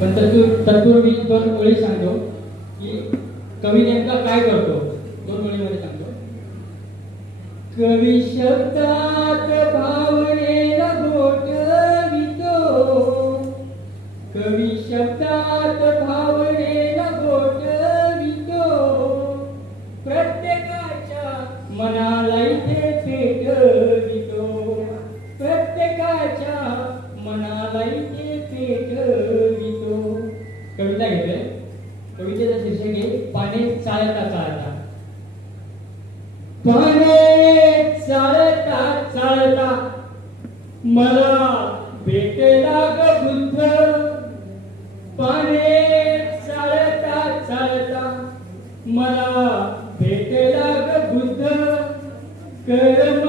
पण तत्पूर्वी दोन ओळी सांगतो की कवी नेमका काय करतो. दोन ओळीमध्ये सांगतो. कवी शब्दात भावनेला गोठवितो, कवी शब्दात भावनेला गोठवितो, प्रत्येकाच्या मनाला इथे पेटवितो, प्रत्येकाच्या मनाला इथे पेटवितो. कविता घेतोय. कवितेचं शीर्षक आहे पाने चालता चालता. पाने चालता चालता मला भेटला ग बुद्ध, पाने चालता चालता मला भेटला ग बुद्ध, कर्म